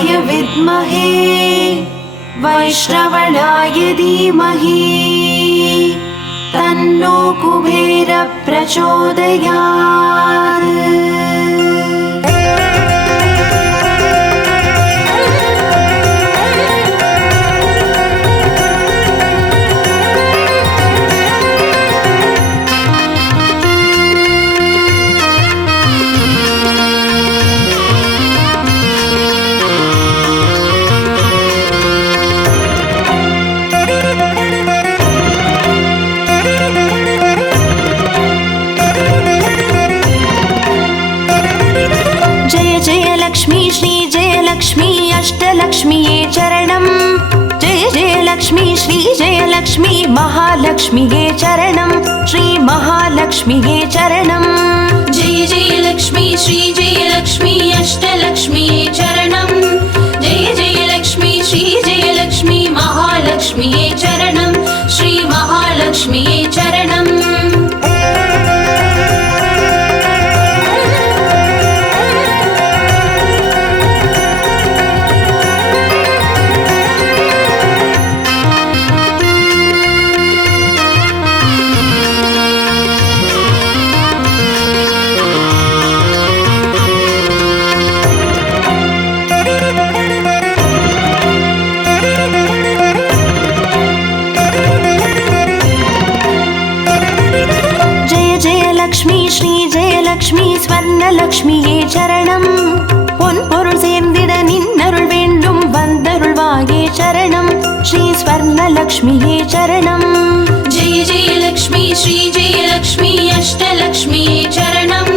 रुद्राय विद्महे वैष्णवनाय धीमहि तन्नो कुबेर प्रचोदयात्। लक्ष्मी श्री जय लक्ष्मी अष्टलक्ष्मीये चरणं। जय जय लक्ष्मी श्री जय लक्ष्मी महालक्ष्मीये चरणं। श्री महालक्ष्मीये चरणं। जय जय लक्ष्मी श्री जय लक्ष्मी अष्टलक्ष्मीये चरणं। जय जय लक्ष्मी श्री जय लक्ष्मी महालक्ष्मीये चरणं। श्री महालक्ष्मीये चरणं। लक्ष्मी श्री जय लक्ष्मी स्वर्णलक्ष्मीये चरणं। பொன்பொருள் சேர்ந்திட நின்னருள் வேண்டும் வந்தருள்வாயே சரணம்। ஸ்ரீ ஸ்வர்ணலக்ஷ்மியே சரணம்। जय जय लक्ष्मी श्री जय लक्ष्मी अष्टलक्ष्मीये चरणं।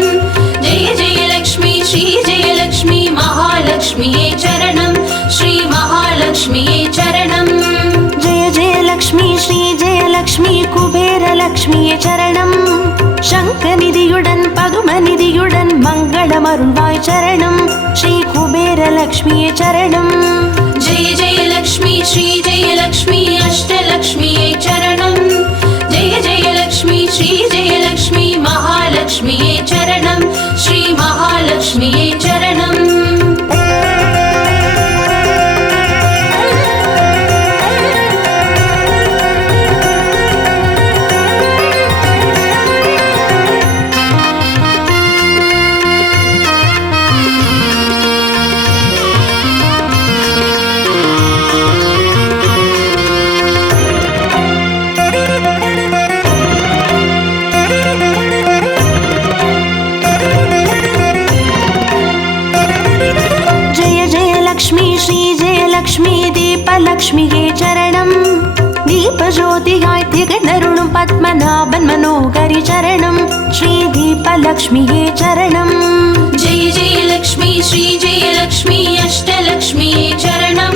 जय जय लक्ष्मी श्री जय लक्ष्मी महालक्ष्मीये चरणं। श्री महालक्ष्मीये चरणं। जय जय लक्ष्मी श्री जय लक्ष्मी कुबेरलक्ष्मीये चरणं। शङ्खनिधियुடன் पद्मनिधियुடன் मङ्गलमरुள்வாய் चरणं। श्री कुबेरलक्ष्मीये चरणं। जय जय लक्ष्मी श्री जय लक्ष्मी अष्टलक्ष्मीये चरणं। जय जय लक्ष्मी श्री जय लक्ष्मी महालक्ष्मीये चरणं। श्री महालक्ष्मीये चरणं। लक्ष्मी श्री जय लक्ष्मी दीपलक्ष्मीये चरणं। दीपज्योतियाय திகழ்ந்தருளும் பத்மநாபன் मनोहरि चरणं। श्री दीपलक्ष्मीये चरणं। जय जय लक्ष्मी श्री जय लक्ष्मी अष्टलक्ष्मीये चरणं।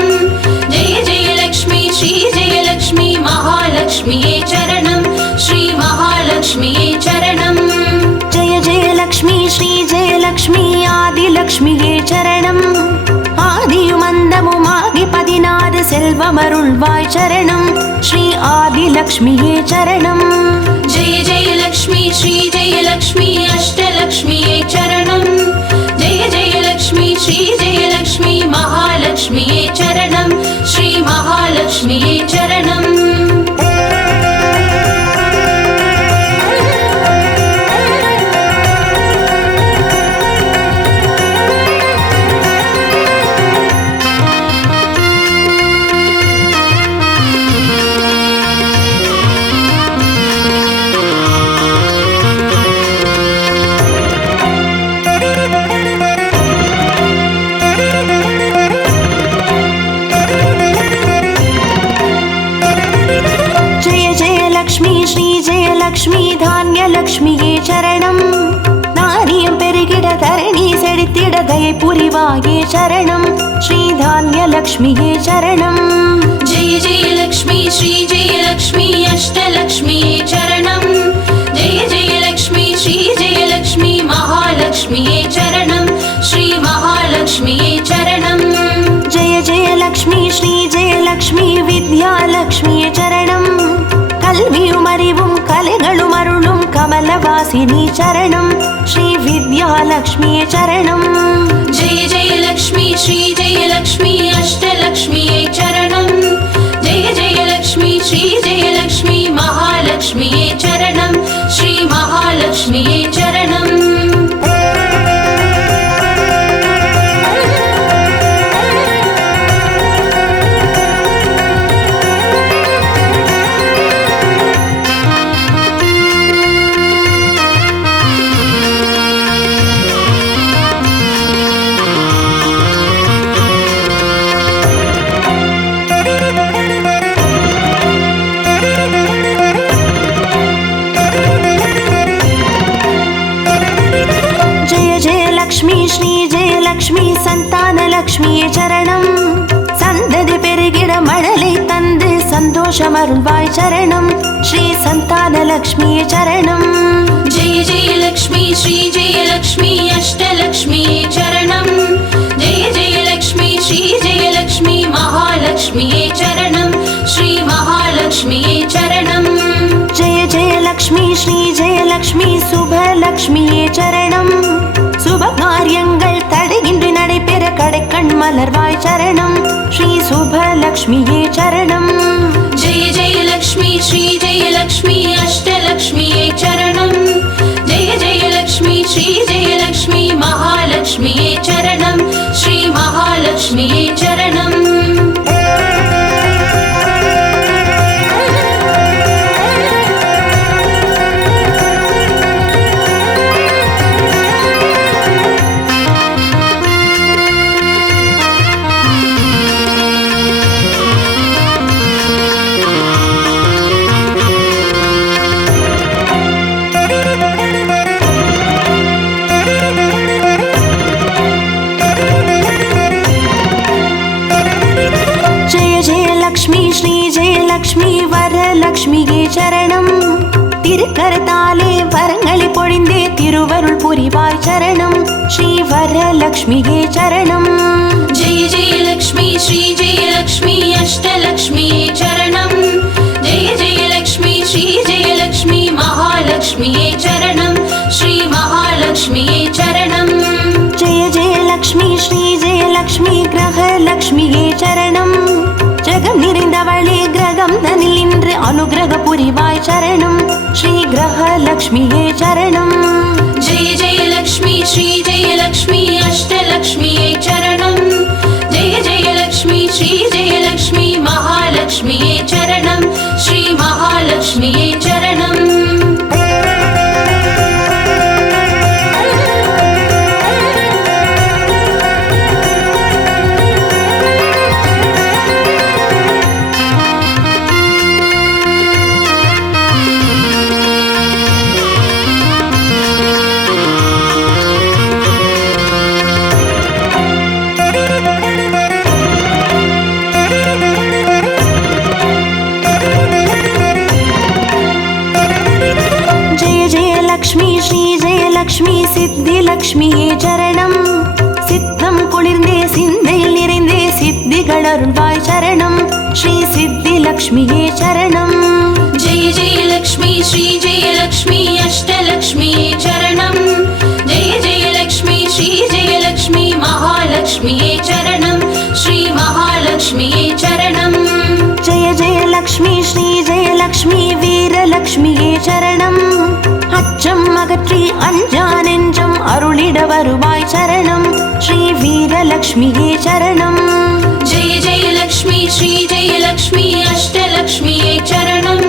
जय जय लक्ष्मी श्री जय लक्ष्मी महालक्ष्मीये चरणं। श्री महालक्ष्मीये चरणं। जय जय लक्ष्मी श्री जय लक्ष्मी आदिलक्ष्मीये चरणं। ஆதியுமந்தமுமாகி 16 செல்வமருள்வாய் சரணம்। ஸ்ரீ ஆதிலக்ஷ்மியே சரணம்। जय जय लक्ष्मी श्री जय लक्ष्मी अष्टलक्ष्मीये चरणं। जय जय लक्ष्मी श्री जय लक्ष्मी महालक्ष्मीये चरणं। श्री महालक्ष्मीये चरणं। லக்ஷ்மி தான்யலக்ஷ்மியே சரணம். நாரியம் பெருகிட தரணி செழித்திட தயை புரிவாயே சரணம். ஸ்ரீ தான்யலக்ஷ்மியே சரணம். ஜெய ஜெய லக்ஷ்மி ஸ்ரீ ஜெய லக்ஷ்மி அஷ்டலக்ஷ்மியே சரணம். ஜெய ஜெய லக்ஷ்மி ஸ்ரீ ஜெய லக்ஷ்மி மகாலக்ஷ்மியே சரணம். ஸ்ரீ மகாலக்ஷ்மியே சரணம். ஜெய ஜெய லக்ஷ்மி ஸ்ரீ ஜெய லக்ஷ்மி வித்யாலக்ஷ்மியே சரணம். கல்வியும் அறிவும் கலைகளும் அருளும் கமல वनवासिनी चरणं श्री विद्यालक्ष्मी चरणं जय जय लक्ष्मी श्री जय लक्ष्मी अष्टलक्ष्मी चरणं जय जय लक्ष्मी श्री जय लक्ष्मी महालक्ष्मी चरणं श्री महालक्ष्मी चरणं लक्ष्मी श्री जय लक्ष्मी संतान लक्ष्मी चरणं सन्ददि पेरुगिड मळलै तंदु सन्तोषमरुळ्वाय चरणं श्री संतान लक्ष्मी चरणं जय जय लक्ष्मी श्री जय लक्ष्मी अष्टलक्ष्मी चरणं जय जय लक्ष्मी श्री जय लक्ष्मी महालक्ष्मी चरणं श्री महालक्ष्मी चरणं जय जय लक्ष्मी श्री जय लक्ष्मी शुभलक्ष्मी चरणं சுபகாரியங்கள் தடையின்றி நடைபெற கடைக்கண் மலர்வாய் சரணம் ஸ்ரீ சுபலக்ஷ்மியே சரணம் ஜெய ஜெய லக்ஷ்மி ஸ்ரீ ஜெய லக்ஷ்மி அஷ்டலக்ஷ்மியே சரணம் ஜெய ஜெய லக்ஷ்மி ஸ்ரீ ஜெய லக்ஷ்மி மகாலக்ஷ்மியே சரணம் ஸ்ரீ மகாலக்ஷ்மியே சரணம் லக்ஷ்மி வரலக்ஷ்மியே சரணம் திருக்கரத்தாலே வரங்களை பொழிந்தே திருவருள் புரிவாய் சரணம் ஸ்ரீ வரலக்ஷ்மியே சரணம் ஜெய ஜெய லக்ஷ்மி ஸ்ரீ ஜெய லக்ஷ்மி அஷ்டலக்ஷ்மியே சரணம் ஜெய ஜெய லக்ஷ்மி ஸ்ரீ ஜெய லக்ஷ்மி மகாலக்ஷ்மியே சரணம் ஸ்ரீ மகாலக்ஷ்மியே சரணம் ஜெய ஜெய லக்ஷ்மி ஸ்ரீ ஜெய லக்ஷ்மி கிரகலக்ஷ்மியே சரணம் ஜெகம் நிறைந்தவளே கிரகம் தனில் நின்று அனுகிரக புரிவாய் சரணம் ஸ்ரீ கிரகலக்ஷ்மியே சரணம் ஜெய ஜெய லக்ஷ்மி ஸ்ரீ ஜெய லக்ஷ்மி அஷ்டலக்ஷ்மியே சரணம் ஜெய ஜெய லக்ஷ்மி ஸ்ரீ ஜெய லக்ஷ்மி மகாலக்ஷ்மியே சரணம் ஸ்ரீ மகாலக்ஷ்மியே சரணம் லக்ஷ்மி ஸ்ரீ ஜெய லக்ஷ்மி சித்தி லக்ஷ்மியே சரணம் சித்தம் குளிர்ந்தே சிந்தையில் நிறைந்தே சித்திகள் அருள்வாய் சரணம் ஸ்ரீ சித்தி லக்ஷ்மியே சரணம் ஜெய ஜெய லக்ஷ்மி ஸ்ரீ ஜெய லக்ஷ்மி அஷ்டலக்ஷ்மியே சரணம் ஜெய ஜெய லக்ஷ்மி ஸ்ரீ ஜெய லக்ஷ்மி மகாலக்ஷ்மியே சரணம் ஸ்ரீ மகாலக்ஷ்மியே சரணம் ஜெய ஜெய லக்ஷ்மி ஸ்ரீ ஜெய லக்ஷ்மி வீரலக்ஷ்மியே சரணம் அச்சம் அகற்றி அஞ்சா நெஞ்சம் அருளிட வருவாய் சரணம் ஸ்ரீ வீரலக்ஷ்மியே சரணம் ஜெய ஜெய லக்ஷ்மி ஸ்ரீ ஜெய லக்ஷ்மி அஷ்டலக்ஷ்மியே சரணம்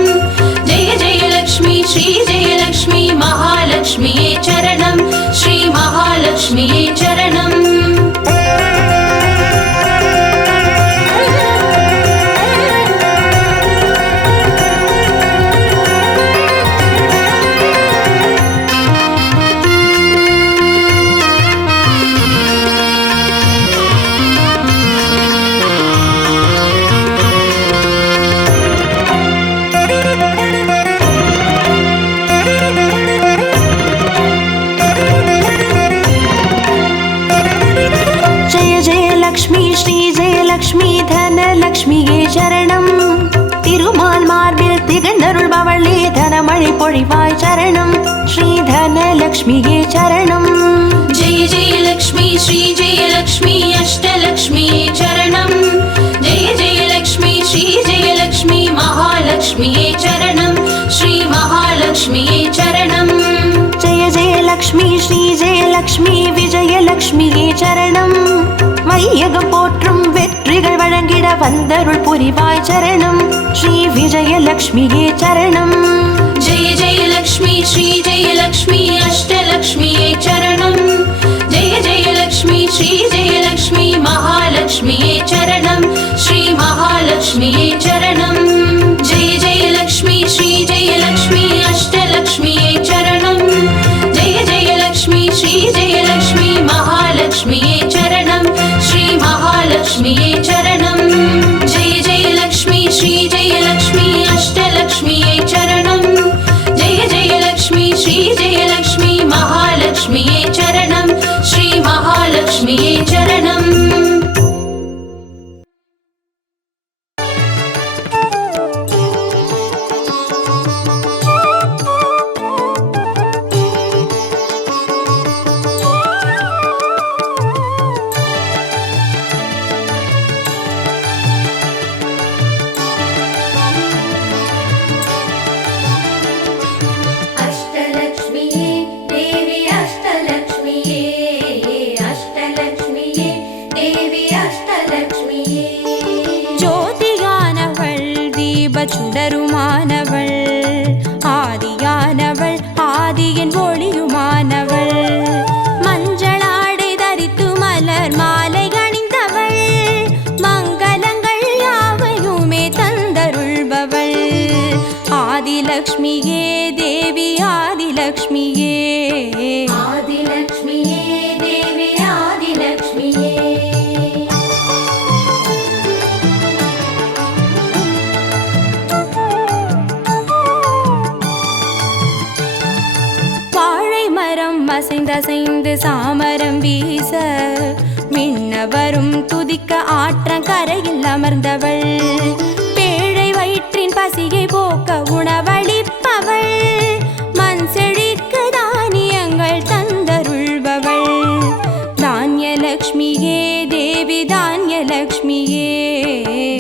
ஜெய ஜெய லக்ஷ்மி ஸ்ரீ ஜெய லக்ஷ்மி மகாலக்ஷ்மியே சரணம் ஸ்ரீ மகாலக்ஷ்மியே சரணம் லக்ஷ்மி தனலக்ஷ்மியே சரணம் திருமால் மார்பில் திகழ்ந்தருள்பவளே தன வரமழை பொழிவாய் சரணம் ஸ்ரீ தனலக்ஷ்மியே சரணம். जय जय लक्ष्मी श्री जय लक्ष्मी अष्टलक्ष्मी चरणं जय जय लक्ष्मी श्री जय लक्ष्मी महालक्ष्मी चरणं श्री महालक्ष्मी चरणं. जय जय लक्ष्मी श्री जय लक्ष्मी विजयलक्ष्मिயே சரணம். வையகம் போற்றும் வெற்றிகள் வழங்கிட வந்தருள் புரிவாய் சரணம் ஸ்ரீ விஜயலக்ஷ்மியே சரணம். जय जय लक्ष्मी श्री जय लक्ष्मी अष्टलक्ष्मी चरणं जय जय लक्ष्मी श्री जय लक्ष्मी महालक्ष्मी चरणं श्री महालक्ष्मी चरणं. जय जय लक्ष्मी श्री जय लक्ष्मी अष्टलक्ष्मी चरणं जय जय लक्ष्मी श्री जय लक्ष्मी महालक्ष्मी चरणं श्री महालक्ष्मी चरणं. जय जय लक्ष्मी श्री जय लक्ष्मी अष्टलक्ष्मी चरणं जय जय लक्ष्मी श्री जय लक्ष्मी महालक्ष्मी चरणं श्री महालक्ष्मी चरणं. சுடருமானவள் ஆதியானவள் ஆதியின் ஒளியுமானவள் மஞ்சளாடை தரித்து மலர் மாலை அணிந்தவள் மங்களங்கள் யாவையுமே தந்தருள்பவள் ஆதிலக்ஷ்மியே தேவி ஆதிலக்ஷ்மியே ஆதிலக்ஷ்மியே தேவி ஆதிலக்ஷ்மியே. அசைந்து சாமரம் வீச மின்னவரும் துதிக்க ஆற்றங்கரையில் அமர்ந்தவள் பேழை வயிற்றின் பசியை போக்க உணவளிப்பவள் மண் செழிக்க தானியங்கள் தந்தருள்பவள் தானியலக்ஷ்மியே தேவி தானியலக்ஷ்மியே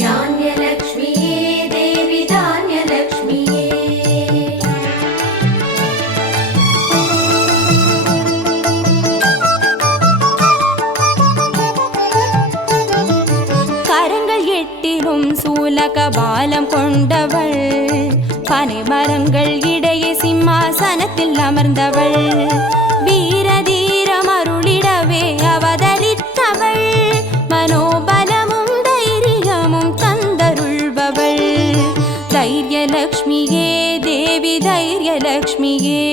தானியலக்ஷ்மியே தேவி தானியலக்ஷ்மியே. சூலகபாலம் கொண்டவள் பனை மரங்கள் இடையே சிம்மாசனத்தில் அமர்ந்தவள் வீரதீரம் அருளிடவே அவதரித்தவள் மனோபலமும் தைரியமும் தந்தருள்பவள் தைரியலக்ஷ்மியே தேவி தைரியலக்ஷ்மியே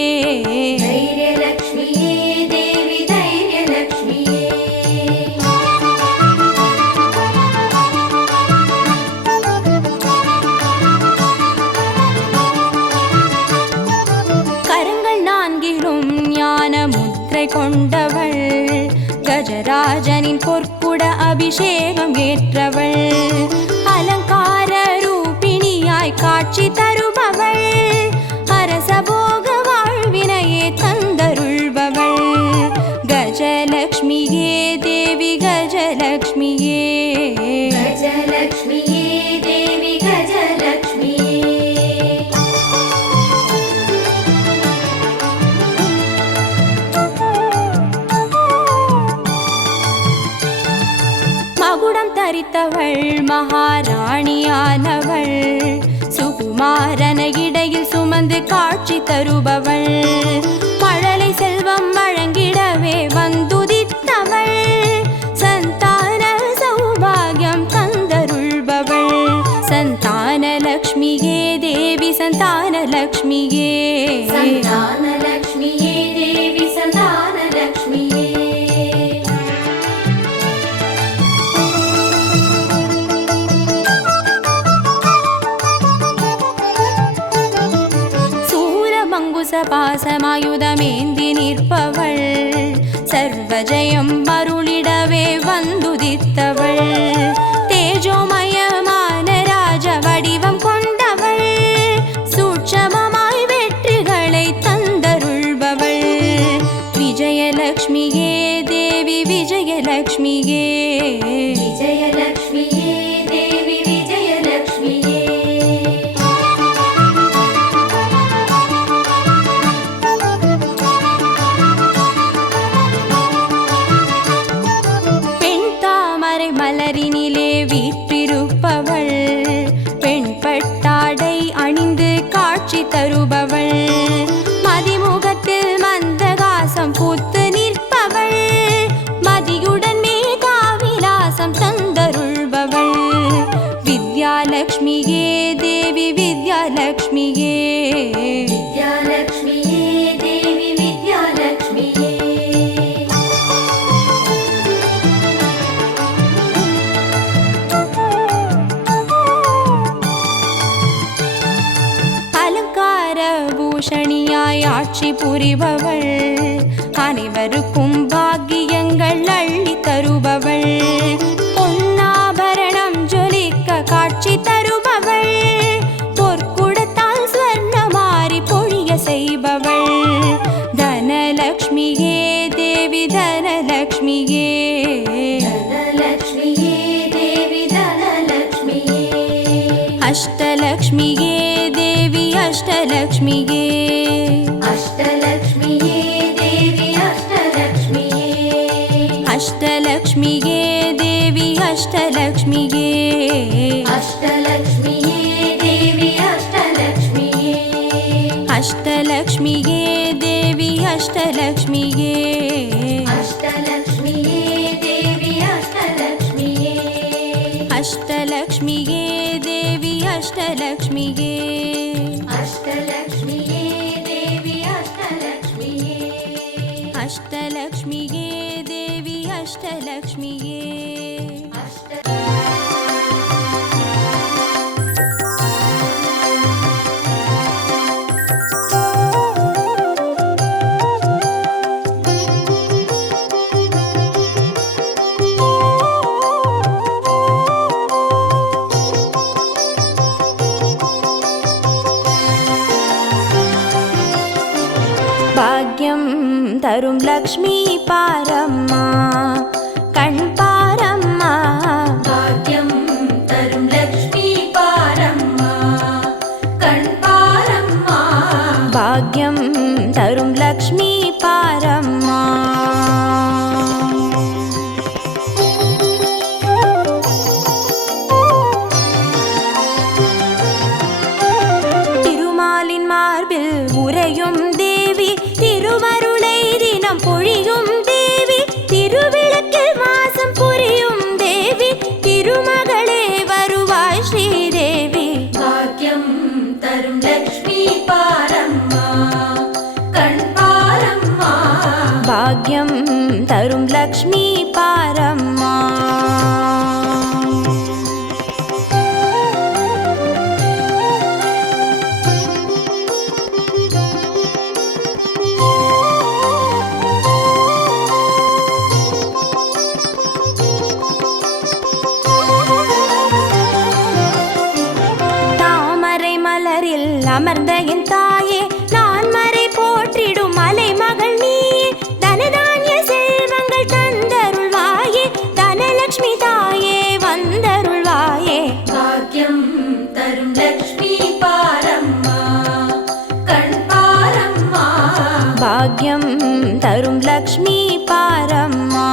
தைரியலக்ஷ்மியே தேவி தைரியலக்ஷ்மியே. கொண்டவள் கஜராஜனின் பொற்குட அபிஷேகம் ஏற்றவள் அலங்கார ரூபிணியாய் காட்சி தருபவள் அரசபோக வாழ்வினையே தந்தருள்பவள் கஜலக்ஷ்மியே தேவி கஜலக்ஷ்மியே கஜலக்ஷ்மியே தேவி கஜலக்ஷ்மியே. மகுடம் தரித்தவள் மகாராணியானவள் சுகுமாரன இடையில் சுமந்து காட்சி தருபவள் மழலை செல்வம் வழங்கிடவே வந்துதித்தவள் சந்தான சௌபாகியம் தந்தருள்பவள் சந்தானலக்ஷ்மியே தேவி சந்தானலக்ஷ்மியே சந்தானலக்ஷ்மியே தேவி சந்தானலக்ஷ்மியே. பாசமாயுதமேந்தி நிற்பவள் சர்வஜயம் அருளிடவே வந்துதித்தவள் தேஜோமயமான ராஜ வடிவம் கொண்டவள் சூட்சமமாய் விஜயலக்ஷ்மியே தேவி விஜயலக்ஷ்மியே விஜயலக்ஷ்மியே தேவி விஜயலக்ஷ்மியே பெண் தாமரை மலரினிலே வீற்றிருப்பவள் பெண் பட்டாடை அணிந்து காட்சி தருபவள் மதிமுகத்தில் மந்தகாசம் பூத்து நிற்பவள் மதியுடன் மேகாவிலாசம் தந்தருள்பவள் வித்யாலக்ஷ்மியே தேவி வித்யாலக்ஷ்மியே வித்யாலக்ஷ்மியே தேவி வித்யாலக்ஷ்மியே அலங்கார பூஷணியாய் ஆட்சி புரிபவள் அனைவருக்கும் பாக்கியங்கள் அள்ளி தருபவள் பொன்னாபரணம் ஜொலிக்க காட்சி தருபவள் பொற்குடத்தால் ஸ்வர்ணமாரி பொழிய செய்பவள் தனலக்ஷ்மியே தேவி தனலக்ஷ்மியே தனலக்ஷ்மியே தேவி தனலக்ஷ்மியே அஷ்டலக்ஷ்மியே தேவி அஷ்டலக்ஷ்மியே அஷ்டலக்ஷ்மியே தேவி அஷ்டலக்ஷ்மியே அஷ்டலக்ஷ்மியே தேவி அஷ்டலக்ஷ்மியே அஷ்டலக்ஷ்மியே தேவி அஷ்டலக்ஷ்மியே அஷ்டலக்ஷ்மியே தேவி அஷ்டலக்ஷ்மியே அஷ்டலக்ஷ்மியே தேவி அஷ்டலக்ஷ்மியே அஷ்டலக்ஷ்மியே தேவி அஷ்டலக்ஷ்மியே அஷ்டலக்ஷ்மியே தேவி அஷ்டலக்ஷ்மியே அஷ்டலக்ஷ்மியே தேவி அஷ்டலக்ஷ்மியே பாக்யம் தரும் லக்ஷ்மி பாரம்மா கண் பாரம்மா பாக்யம் தரும் லக்ஷ்மி பாரம்மா கண் பாரம்மா பாக்யம் தரும் லக்ஷ்மி பாரம்மா திருமாலின் மார்பில் உறையும் தேவி திருவருளை தினம் பொழியும் தேவி திருவிளக்கில் வாசம் புரியும் தேவி திருமகளே வருவாய் ஸ்ரீதேவி பாக்யம் தரும் லக்ஷ்மி பாரம்மா கண் பாரம்மா பாக்யம் தரும் லக்ஷ்மி பாரம்மா தாமரை மலரில் அமர்ந்த என் தாயே நான் மறை போற்றிடும் மலை மகள் நீயே தனதானிய செல்வங்கள் தந்தருள்வாயே தனலக்ஷ்மி தாயே வந்தருள்வாயே பாக்யம் தரும் லக்ஷ்மி பாரம்மா கண் பாரம்மா பாக்யம் தரும் லக்ஷ்மி பாரம்மா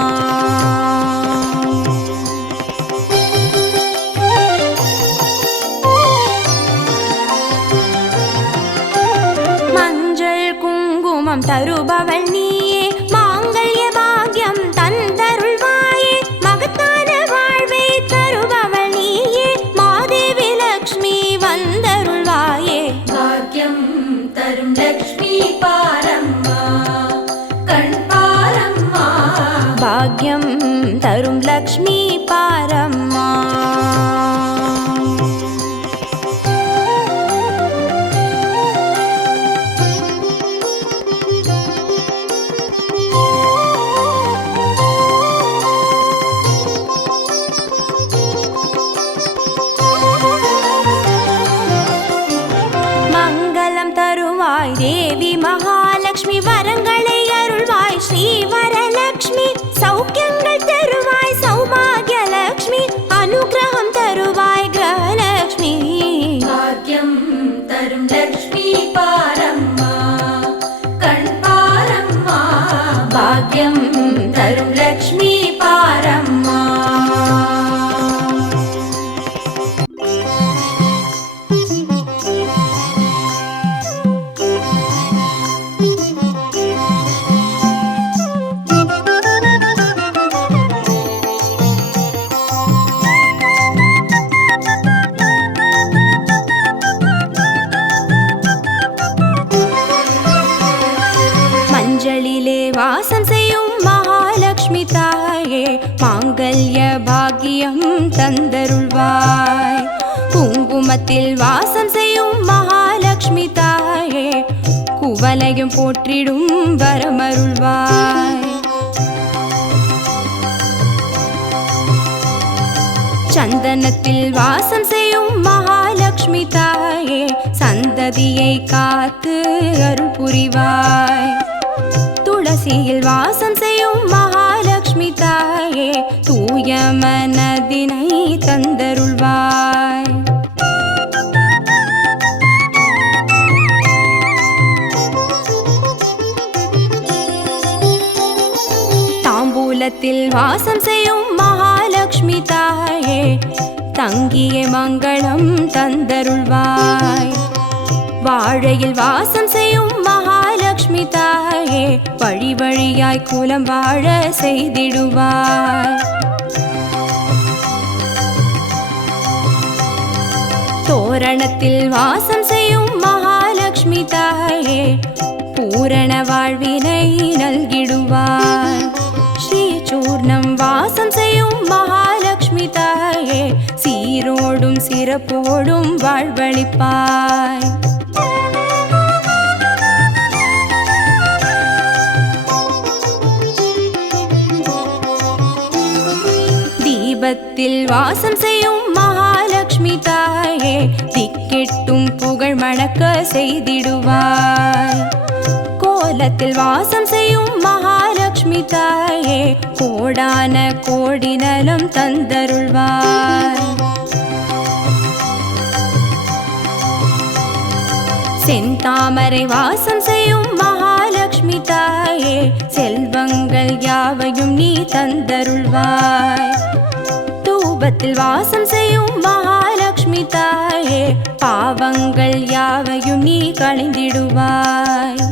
மஞ்சள் குங்குமம் தருபவள் நீயே மாங்கல்ய பாக்யம் தந்தருள்வாயே மகத்தான வாழ்வை தருபவள் நீயே மாதேவி லக்ஷ்மி வந்தருள்வாயே பாக்யம் தரும் லக்ஷ்மி பாரம்மா கண் பாரம்மா பாக்யம் தரும் லக்ஷ்மி பாரம்மா மங்களம் தருவாய் தேவி மகாலட்சுமி வரங்களை அருள்வாய் ஸ்ரீவர பாக்யம் தரும் லக்ஷ்மி பாரம்மா. மஞ்சளிலே வாசம் செய்யும் மகாலட்சுமி தாயே, மாங்கல்ய பாக்கியம் தந்தருள்வாய். குங்குமத்தில் வாசம் செய்யும் மகாலட்சுமி தாயே, குவலையும் போற்றிடும் வரமருள்வாய். சந்தனத்தில் வாசம் செய்யும் மகாலட்சுமி தாயே, சந்ததியை காத்து அருள் புரிவாய். துளசியில் வாசம் செய்யும் மகாலட்சுமி தாயே, தூய மனதினை தந்தருள்வாய். தாம்பூலத்தில் வாசம் செய்யும் மகாலட்சுமி தாயே, தங்கிய மங்களம் தந்தருள்வாய். வாழையில் வாசம் செய்யும் மகாலட்சுமி தாயே, வழி வழியாய் குலம் வாழ செய்திடுவாய். தோரணத்தில் வாசம் செய்யும் மகாலட்சுமி தாயே, பூரண வாழ்வினை நல்கிடுவாய். ஸ்ரீ சூர்ணம் வாசம் செய்யும் மகாலட்சுமி தாயே, சீரோடும் சிறப்போடும் வாழ்வளிப்பாய். தீபத்தில் வாசம் செய்யும் மகாலட்சுமி தாயே, திக்கெட்டும் புகழ் மணக்க செய்திடுவாய். கோலத்தில் வாசம் செய்யும் மகாலட்சுமி தாயே, கோடான கோடி நலம் தந்தருள்வாய். செந்தாமரை வாசம் செய்யும் மகாலட்சுமி தாயே, செல்வங்கள் யாவையும் நீ தந்தருள்வாய். தூபத்தில் வாசம் செய்யும் மகாலட்சுமி தாயே, பாவங்கள் யாவையும் நீ களைந்திடுவாய்.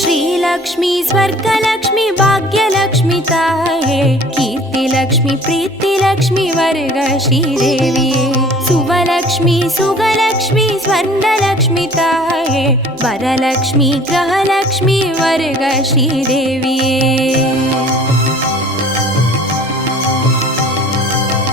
ஸ்ரீலக்ஷ்மி ஸ்வர்கலக்ஷ்மி பாக்யலக்ஷ்மி தாயே, கீர்த்திலக்ஷ்மி பிரீத்திலக்ஷ்மி வருக ஸ்ரீதேவியே. சுவலக்ஷ்மி சுகலக்ஷ்மி ஸ்வர்ணலக்ஷ்மி தாயே, வரலக்ஷ்மி கிரகலக்ஷ்மி வருக ஸ்ரீதேவியே.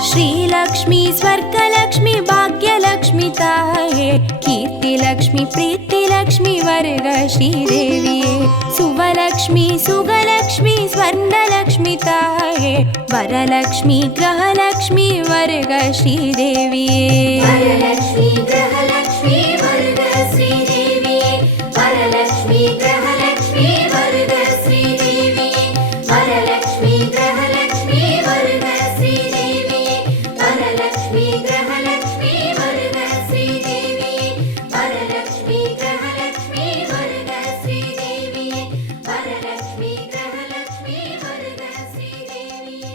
ஸ்ரீலக்ஷ்மி ஸ்வர்கலக்ஷ்மி பாக்யலக்ஷ்மி தாயே, கீர்த்திலக்ஷ்மி பிரீத்திலக்ஷ்மி வருக ஸ்ரீதேவியே. சுவலக்ஷ்மி சுகலக்ஷ்மி ஸ்வர்ணலக்ஷ்மி தாயே, வரலக்ஷ்மி கிரகலக்ஷ்மி வருக ஸ்ரீதேவியே. வரலக்ஷ்மி கிரகலக்ஷ்மி வருக ஸ்ரீதேவியே. வரலக்ஷ்மி கிரகலக்ஷ்மி வருக ஸ்ரீதேவியே. வரலக்ஷ்மி கிரகலக்ஷ்மி வருக ஸ்ரீதேவியே. வரலக்ஷ்மி கிரகலக்ஷ்மி வருக ஸ்ரீதேவியே. வரலக்ஷ்மி கிரகலக்ஷ்மி வருக ஸ்ரீதேவியே. வரலக்ஷ்மி கிரகலக்ஷ்மி வருக ஸ்ரீதேவியே.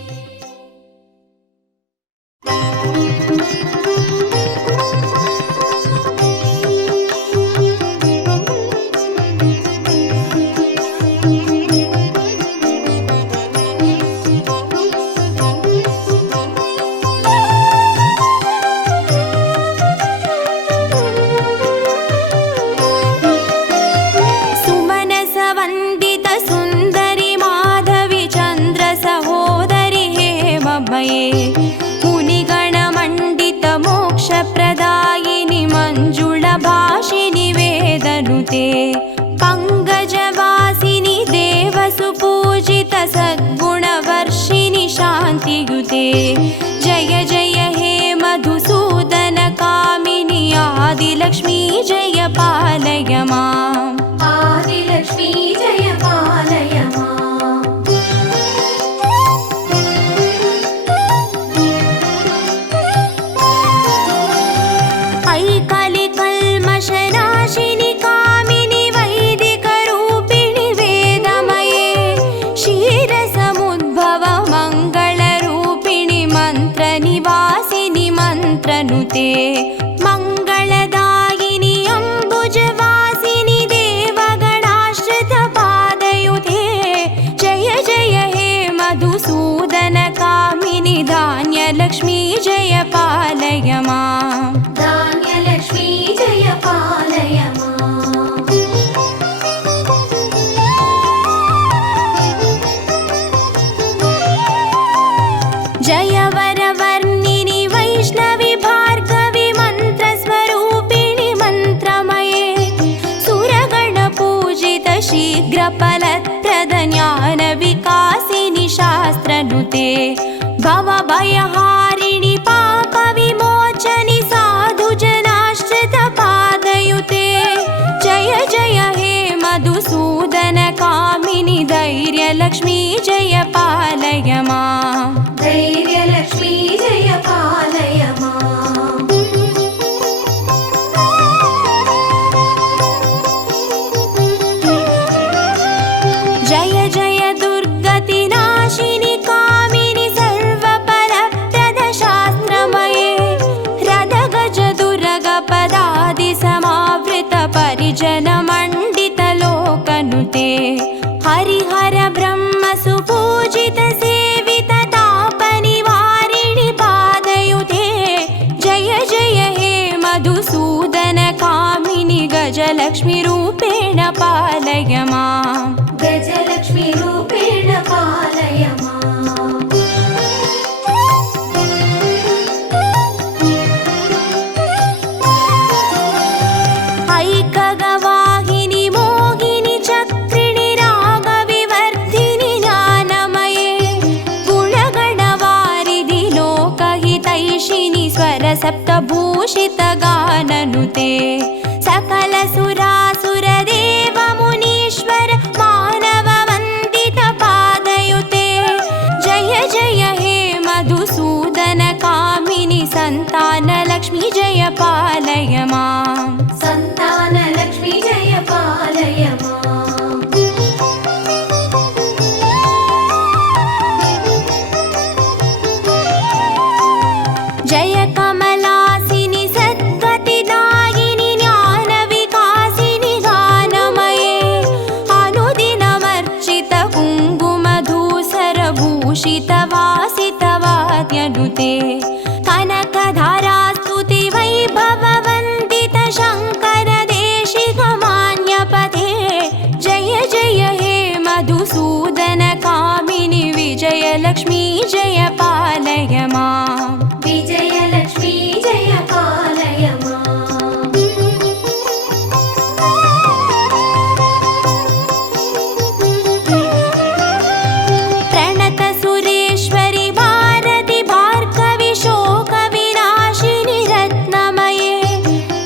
ಸುಮನಸ ವಂದಿತ ಸುಂದರಿ ಮಾಧವಿ ಚಂದ್ರ ಸಹೋದರಿ ಹೇಮಮಯೇ, ಮುನಿಗಣ ಮಂಡಿತ ಮೋಕ್ಷ ಪ್ರದಾಯಿನಿ ಮಂಜುಳ ಭಾಷಿನಿ ವೇದನುತೆ. ಪಂಕಜವಾಸಿನಿ ದೇವ ಸುಪೂಜಿತ ಸದ್ಗುಣ ವರ್ಷಿನಿ ಶಾಂತಿಯುತೆ. ಜಯ ಜಯ ಹೇ ಮಧುಸೂದನ ಕಾಮಿನಿ ಆದಿಲಕ್ಷ್ಮೀ ಜಯ ಪಾಲಯ ಮಾಂ. ஆதிலக்ஷ்மி ஜெய பாலய மாம். तनुते मङ्गलदायिनि अम्बुजवासिनि देवगणाश्रितपादयुते जय जय हे मधुसूदनकामिनि धान्यलक्ष्मी जय पालय माम् धान्यलक्ष्मी जय पालय माम् जय वरवर्णिनि वैष्णवि भार्गवि मन्त्रस्वरूपिणि मन्त्रमये सुरगणपूजित शीघ्रफलप्रद ज्ञानविकासिनि शास्त्रनुते भवभयहारिणि पापविमोचनि साधुजनाश्रितपादयुते जय जय हे मधुसूदनकामिनि धैर्यलक्ष्मी जय पालय माम् धैर्यलक्ष्मी जय पालय माम् जय जय दुर्गतिनाशिनि कामिनि सर्वफलप्रदशास्त्रमये रदगजदुर्गपदादिसमावृत परिजनमण्डितलोकनुते हरिहर ब्रह्म सुपूजित सेवित तापनिवारिणि पादयुते जय जय हे मधुसूदनकामिनि गजलक्ष्मी रूपेण पालय माम् गजलक्ष्मी रूपेण पालय माम् ऐकगवाहिनि मोहिनि चक्रिणि रागविवर्धिनि ज्ञानमये गुणगणवारिधि लोकहितैषिणि स्वरसप्तभूषितगाननुते सकलसुरासुरदेव मुनीश्वर मानववन्दितपादयुते जय जय हे मधुसूदनकामिनि सन्तानलक्ष्मी जय पालय माम् सन्तानलक्ष्मी जय पालय माम् जय कमलासिनि सद्गतिदायिनि ज्ञानविकासिनि गानमये अनुदिनमर्चित कुङ्कुमधूसरभूषितवासितवाद्यनुते कनकधारास्तुति वैभववन्दित शङ्करदेशिकमान्यपते जय जय हे मधुसूदनकामिनि विजयलक्ष्मी जय पालय माम् विजयलक्ष्मी जय पालय माम् प्रणत सुरेश्वरि भारति भार्गवि शोकविनाशिनि रत्नमये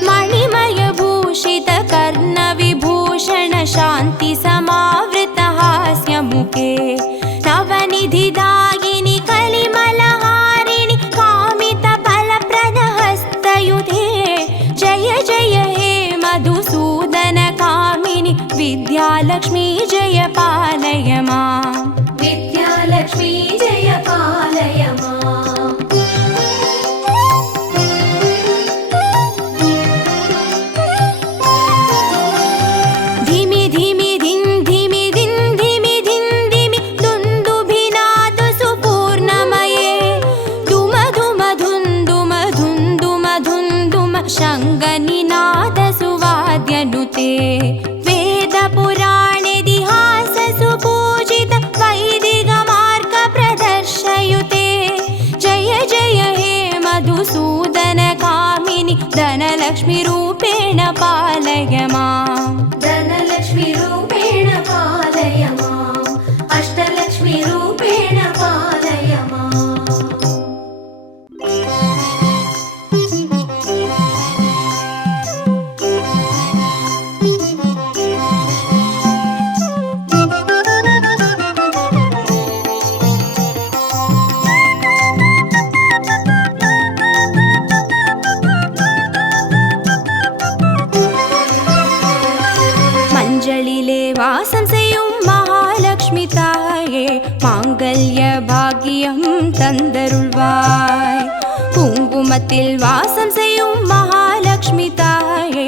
मणिमयभूषित कर्णविभूषण शान्ति समावृत हास्यमुखे नवनिधिदायिनि कलिमलहारिणि कामितफलप्रदहस्तयुते जय जय हे मधुसूदनकामिनि विद्यालक्ष्मी जय पालय माम् विद्यालक्ष्मी जय पालय माम् धिमि धिमि धिन् धिमि धिन् धिमि धिन् धिमि दुन्दुभिनाद सुपूर्णमये धुम धुम धुन्दुम धुन्दुम धुन्दुम शङ्गनिनाद सुवाद्यनुते वेदपुराणेतिहास सुपूजित वैदिकमार्ग प्रदर्शयुते जय जय हे मधुसूदनकामिनि धनलक्ष्मी रूपेण पालय माम् धनलक्ष्मी रूपेण पालय माम् अष्टलक्ष्मी रूपेण पालय माम् வாசம் செய்யும் மகாலட்சுமி தாயே மாங்கல்ய பாக்கியம் தந்தருள்வாய். குங்கும குங்குமத்தில் வாசம் செய்யும் மகாலட்சுமி தாயே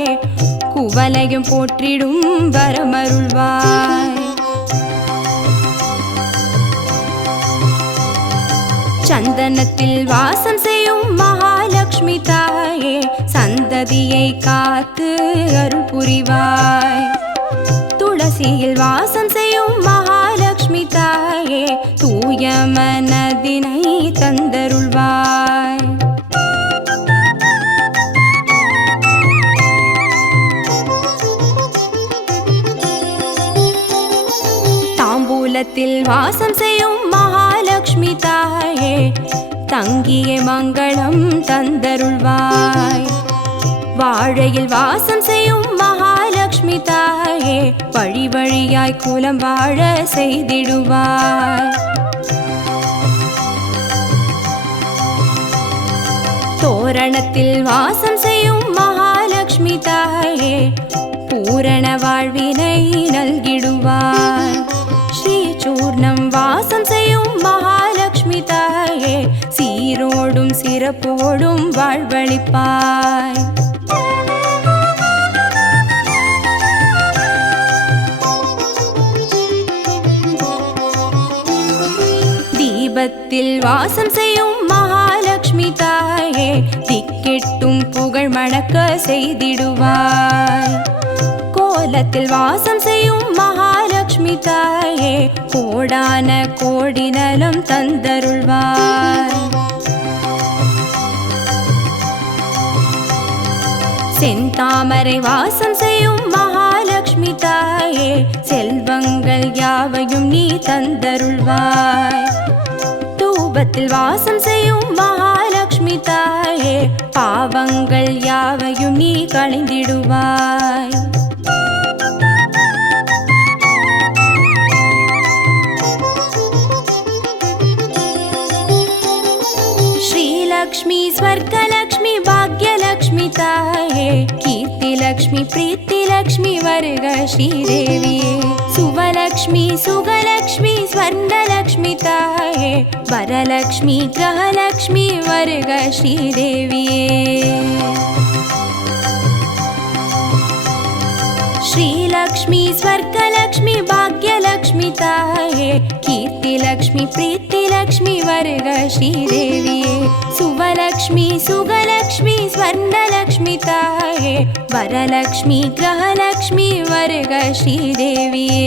குவலையும் போற்றிடும் வரமருள்வாய். சந்தனத்தில் வாசம் செய்யும் மகாலட்சுமி தாயே சந்ததியை காத்து அருள் புரிவாய். துளசியில் வாசம் செய்யும் மகாலட்சுமி தாயே தூய மனதினை தந்தருள்வாய். தாம்பூலத்தில் வாசம் செய்யும் மகாலட்சுமி தாயே தங்கிய மங்களம் தந்தருள்வாய். வாழையில் வாசம் செய்யும் மகாலட்சுமி தாயே வழி வழியாய் குலம் வாழ செய்திடுவாய். தோரணத்தில் வாசம் செய்யும் மகாலட்சுமி தாயே பூரண வாழ்வினை நல்கிடுவாய். ஸ்ரீசூர்ணம் வாசம் செய்யும் மகாலட்சுமி தாயே சீரோடும் சிறப்போடும் வாழ்வளிப்பாய். தீபத்தில் வாசம் செய்யும் மகாலட்சுமி தாயே திக்கெட்டும் புகழ் மணக்க செய்திடுவாய். கோலத்தில் வாசம் செய்யும் மகாலட்சுமி தாயே கோடான கோடி நலம் தந்தருள்வாய். செந்தாமரை வாசம் செய்யும் மகாலட்சுமி தாயே செல்வங்கள் யாவையும் நீ தந்தருள்வாய். தூபத்தில் வாசம் செய்யும் மகாலட்சுமி தாயே பாவங்கள் யாவையும் நீ களைந்திடுவாய். श्रीलक्ष्मी स्वर्गलक्ष्मी भाग्यलक्ष्मी ताये कीर्तिलक्ष्मी प्रीतिलक्ष्मी वर्ग श्रीदेविये सुवलक्ष्मी सुगलक्ष्मी स्वर्णलक्ष्मी ताये वरलक्ष्मी ग्रहलक्ष्मी वर्ग श्रीदेविये श्रीलक्ष्मी स्वर्गलक्ष्मी भाग्यलक्ष्मी ताये कीर्तिलक्ष्मी प्रीतिलक्ष्मी वर्ग श्रीदेविये सुवलक्ष्मी सुगलक्ष्मी स्वर्णलक्ष्मी ताये वरलक्ष्मी ग्रहलक्ष्मी वर्ग श्रीदेविये